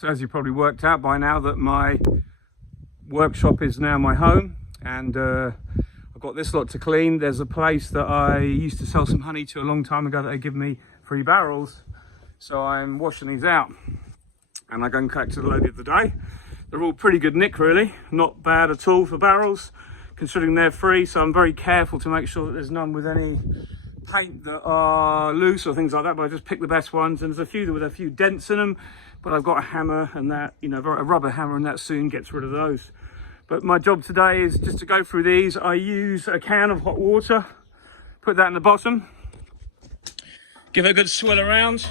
So as you probably worked out by now that my workshop is now my home, and I've got this lot to clean. There's a place that I used to sell some honey to a long time ago that they give me free barrels. So I'm washing these out, and I go and collected a load the other day. They're all pretty good nick really, not bad at all for barrels, considering they're free. So I'm very careful to make sure that there's none with any paint that are loose or things like that, but I just pick the best ones, and there's a few with a few dents in them, but I've got a hammer, and that, you know, a rubber hammer, and that soon gets rid of those. But my job today is just to go through these. I use a can of hot water, put that in the bottom, give it a good swill around,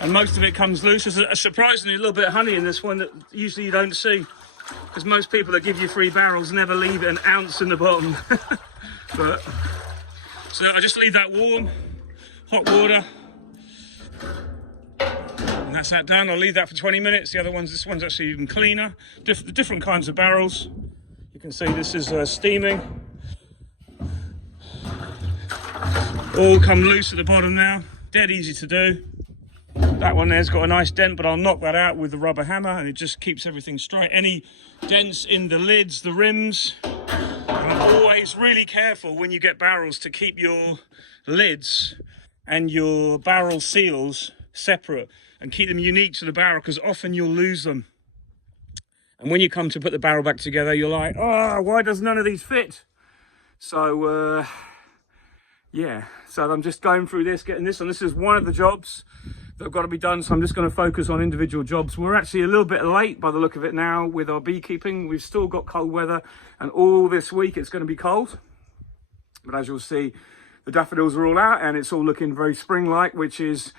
and most of it comes loose. There's a surprisingly little bit of honey in this one that usually you don't see, because most people that give you free barrels never leave an ounce in the bottom. But so I just leave that warm, hot water, and that's that done. I'll leave that for 20 minutes. The other ones, this one's actually even cleaner. Different kinds of barrels. You can see this is steaming. All come loose at the bottom now. Dead easy to do. That one there's got a nice dent, but I'll knock that out with the rubber hammer, and it just keeps everything straight. Any dents in the lids, the rims. I'm always really careful when you get barrels to keep your lids and your barrel seals separate and keep them unique to the barrel, because often you'll lose them. And when you come to put the barrel back together, you're like, oh, why does none of these fit? So, yeah, so I'm just going through this, getting this, and this is one of the jobs that have got to be done. So I'm just going to focus on individual jobs. We're actually a little bit late by the look of it now with our beekeeping. We've still got cold weather, and all this week it's going to be cold. But as you'll see, the daffodils are all out, and it's all looking very spring-like, which is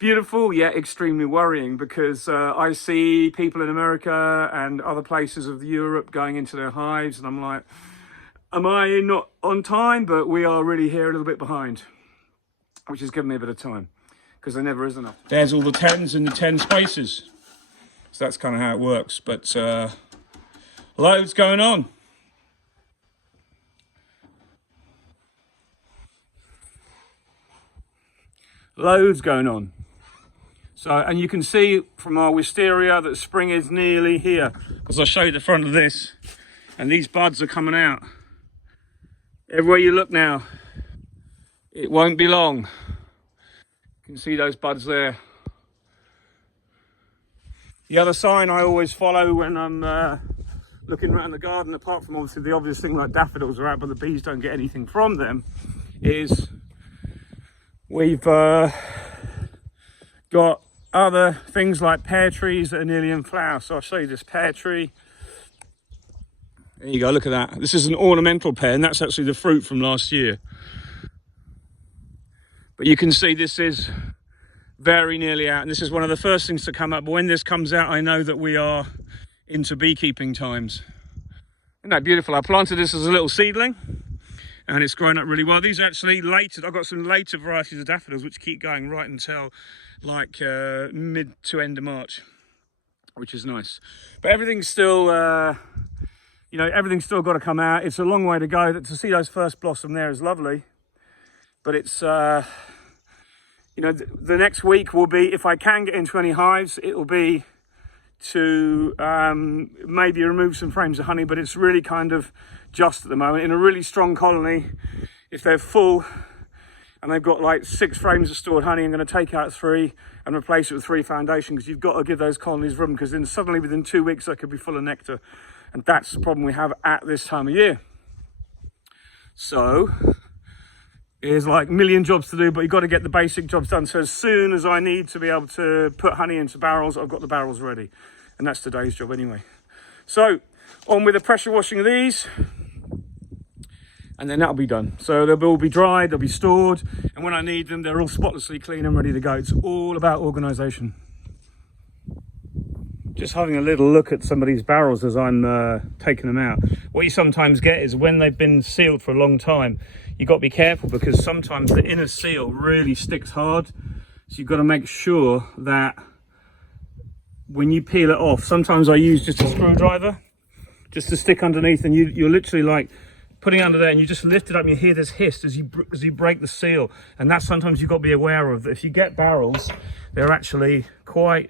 beautiful, yet extremely worrying, because I see people in America and other places of Europe going into their hives, and I'm like, am I not on time? But we are really here a little bit behind, which is giving me a bit of time, because there never is enough. There's all the 10s in the 10 spaces. So that's kind of how it works, but loads going on. Loads going on. So, and you can see from our wisteria that spring is nearly here, because I'll show you the front of this, and these buds are coming out. Everywhere you look now, it won't be long. You can see those buds there. The other sign I always follow when I'm looking around the garden, apart from obviously the obvious thing like daffodils are out but the bees don't get anything from them, is we've got other things like pear trees that are nearly in flower. So I'll show you this pear tree. There you go, look at that. This is an ornamental pear, and that's actually the fruit from last year. But you can see this is very nearly out, and this is one of the first things to come up. But when this comes out, I know that we are into beekeeping times. Isn't that beautiful? I planted this as a little seedling, and it's grown up really well. These are actually later. I've got some later varieties of daffodils which keep going right until like mid to end of March, which is nice. But everything's still, you know, everything's still got to come out. It's a long way to go. To see those first blossom there is lovely, but it's, you know, the next week will be, if I can get into any hives, it will be to maybe remove some frames of honey, but it's really kind of just at the moment. In a really strong colony, if they're full and they've got like 6 frames of stored honey, I'm going to take out 3 and replace it with 3 foundation, because you've got to give those colonies room, because then suddenly within 2 weeks they could be full of nectar, and that's the problem we have at this time of year. So there's like a million jobs to do, but you've got to get the basic jobs done. So as soon as I need to be able to put honey into barrels, I've got the barrels ready, and that's today's job anyway. So on with the pressure washing of these, and then that'll be done. So they'll all be dried, they'll be stored, and when I need them, they're all spotlessly clean and ready to go. It's all about organisation. Just having a little look at some of these barrels as I'm taking them out. What you sometimes get is when they've been sealed for a long time, you've got to be careful, because sometimes the inner seal really sticks hard. So you've got to make sure that when you peel it off, sometimes I use just a screwdriver just to stick underneath, and you're literally like putting it under there, and you just lift it up and you hear this hiss as you break the seal. And that's sometimes you've got to be aware of. If you get barrels, they're actually quite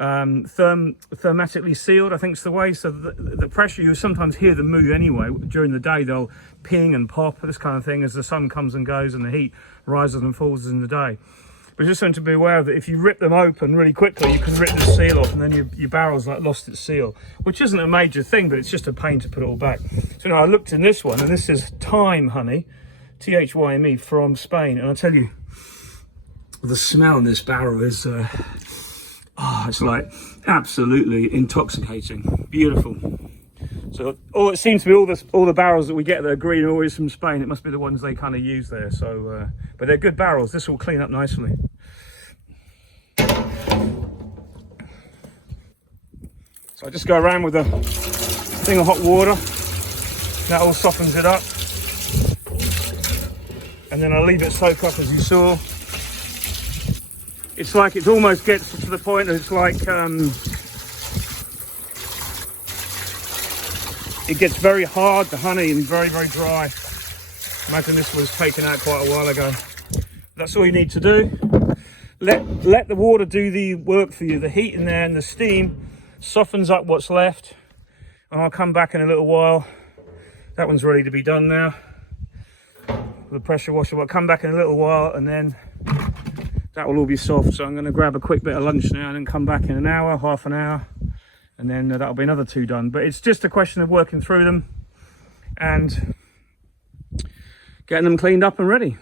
thermetically sealed, I think is the way. So the pressure, you sometimes hear them move anyway. During the day, they'll ping and pop, this kind of thing, as the sun comes and goes and the heat rises and falls in the day. But just something to be aware of, that if you rip them open really quickly, you can rip the seal off, and then your barrel's like lost its seal, which isn't a major thing, but it's just a pain to put it all back. So now I looked in this one, and this is thyme honey, Thyme, from Spain, and I tell you, the smell in this barrel is it's like absolutely intoxicating, beautiful. So it seems to be all the barrels that we get that are green are always from Spain. It must be the ones they kind of use there. So but they're good barrels. This will clean up nicely. So I just go around with a thing of hot water. That all softens it up, and then I leave it soak up, as you saw. It's like it almost gets to the point that it's like it gets very hard, the honey, and very, very dry. Imagine this was taken out quite a while ago. That's all you need to do. Let the water do the work for you. The heat in there and the steam softens up what's left, and I'll come back in a little while. That one's ready to be done now. The pressure washer. I'll come back in a little while, and then that will all be soft. So I'm going to grab a quick bit of lunch now and then come back in an hour, half an hour, and then that'll be another 2 done. But it's just a question of working through them and getting them cleaned up and ready.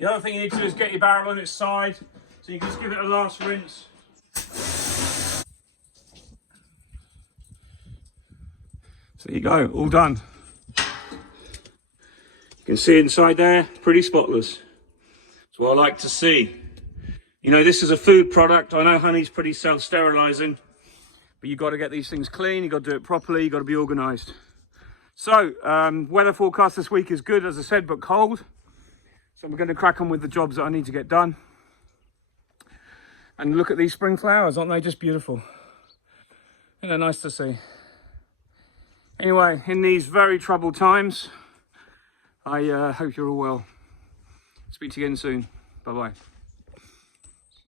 The other thing you need to do is get your barrel on its side, so you can just give it a last rinse. So there you go, all done. You can see inside there, pretty spotless. That's what I like to see. You know, this is a food product. I know honey's pretty self-sterilizing, but you've got to get these things clean, you've got to do it properly, you've got to be organized. So, weather forecast this week is good, as I said, but cold. So we're going to crack on with the jobs that I need to get done. And look at these spring flowers, aren't they just beautiful? And they're nice to see. Anyway, in these very troubled times, I hope you're all well. Speak to you again soon. Bye-bye.